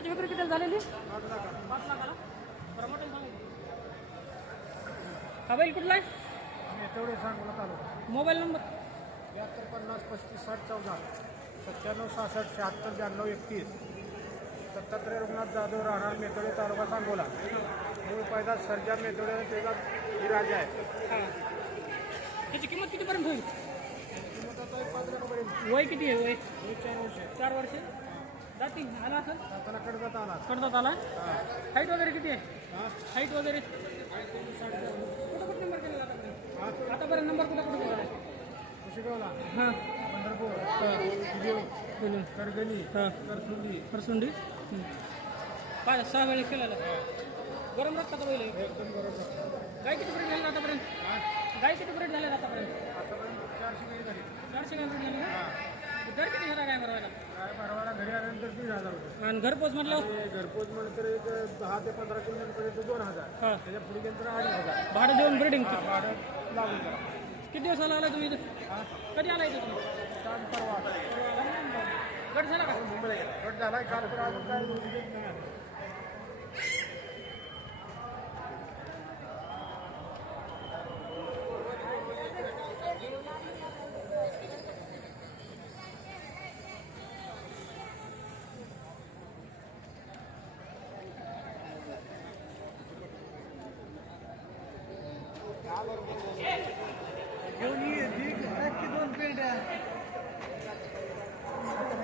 त्याची विक्री किती झालेली? 5 लाखाला. बरं मोठं सांगायचं. हा बैल कुठला आहे? तेवढे सांगला तालुका. Mobile number? 72 50 35 60 14 97 66 76 92 31. दत्तात्रय रघुनाथ जाधव राहणार मेथोडे तालुका सांगोला. मूळ पैदा सर्जा मेथोडे त्याचा ही राजा आहे. हां. त्याची किंमत कितीपर्यंत होईल? किंमत आता 5 लाखापर्यंत. वय किती आहे? वय 4 वर्ष. 4 वर्ष. जाती आला असेल? आता कडदात आला. कडदात आला. हाईट वगैरे किती आहे? हाईट वगैरे कुठं कुठं नंबर केलेला आतापर्यंत? नंबर कुठं कुठं केला? शिकवला हां. पंढरपूर, करगणी, हां. करसुंडी. परसुंडी. 5-6 वेळेस केलेला. गरम रक्ताचा बैल आहे. एकदम बरोबर. गाय किती पर्यंत झाले आतापर्यंत? गाय किती पर्यंत झाले आतापर्यंत? आतापर्यंत 400 गाई झाली. 400 गाय झाले ना? दर किती होता काय भरवायला? काय परवाला घरी आल्यानंतर 3,000 रुपये. आणि घरपोच म्हटलं? आणि घरपोच म्हणलं तर एक 10 ते 15 किलोमीटरपर्यंत 2,000. हां. त्याच्या पुढे गेलं तर 2,500. भाडं देऊन ब्रिडिंग. भाडं लागून करा. किती दिवस आला तुम्ही इथं? कधी आला इथं तुम्ही? काल परवा गट झाला का? मुंबईला गेला. गट झालाय काल, पण अजून काय उद्योग नाही आलं. घेऊन ये, की 2 पेंड्या.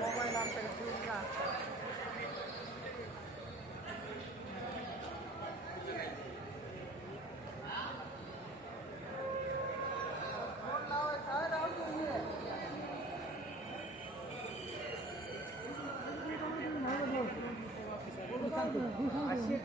मोबाईल आमच्याकडे ठेवून जा. अशी